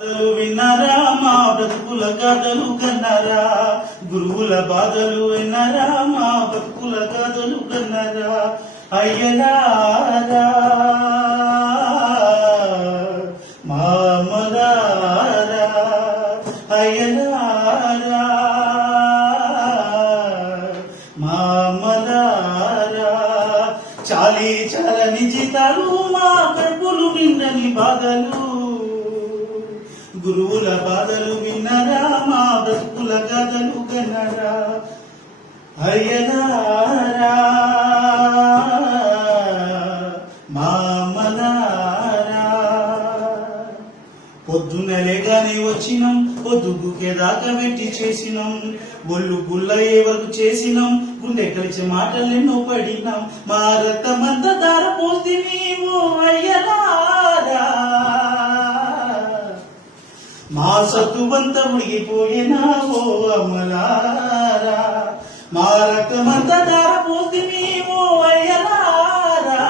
బాధలు విన్నారా? మా బ్రతుకుల గాథలు కన్నారా? గురువుల బాధలు విన్నారా? మా బ్రతుకుల గాథలు కన్నారా? అయ్యలారా మామలారా అయ్యలారా మామలారా చాలి చాలని జీతాలు మా కడుపులు నిండని బాధలు. గురువుల బాధలు విన్నరా మా బ్రతుకుల కథలు కన్నరా. అయ్యలారా మామలారా పొద్దున్న వచ్చినాం పొద్దుగుకే దాకా పెట్టి చేసినాం. ఒళ్ళు గుల్లయ్యే వరకు చేసినాం గుండె కలిసి మాటలెన్నో పడినాం. మా రక్తమంతా మా సత్తువంతా ఉడిగిపోయినా అమలారా. మా రక్తమంత ధార పోసి నీవు అయ్యలారా.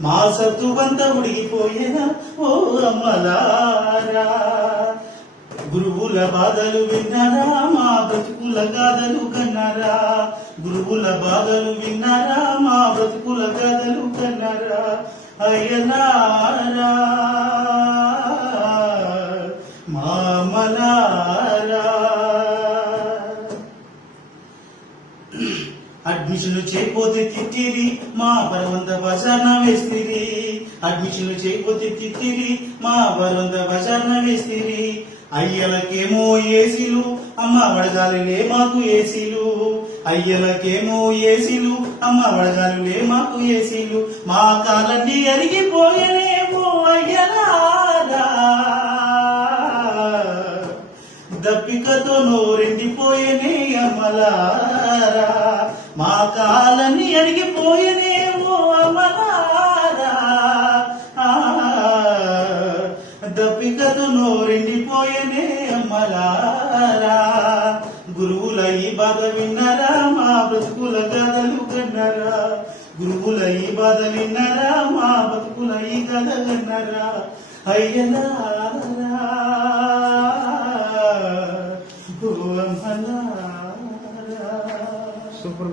మా సత్తువంతా ఉడిగిపోయినా ఓ అమలారా. గురువుల బాధలు విన్నారా? మా బ్రతుకుల గాథలు కన్నారా? గురువుల బాధలు విన్నారా? మా బ్రతుకుల గాథలు కన్నారా? అయ్యలారా. అడ్మిషన్లు చేయకపోతే తిట్టిరి మా బలవంత బజార్న వేస్తిరి అడ్మిషన్లు చేయకపోతే తిట్టిరి మా బలవంత బజార్న వేస్తిరి అయ్యలకేమో ఏసీలు అమ్మ వడగాలిలే మాకు ఏసీలు. అయ్యలకేమో ఏసీలు అమ్మ వడగాలిలే మాకు ఏసీలు. మా కాలన్నీ అరిగిపోయనేమో అయ్యలారా. దప్పికతో నోరెండిపోయేనే అమ్మలారా. మా కాలని అడిగిపోయేనేమో అమలారా ఆ, దప్పికతో నోరెండిపోయేనే అమలారా. గురువుల ఈ బాధ విన్నరా? మా బ్రతుకుల కథలు కన్నరా? గురువుల ఈ బాధ విన్నరా? మా బ్రతుకుల ఈ కథ కన్నరా? అయ్యలారా ఓ అమలారా సూపర్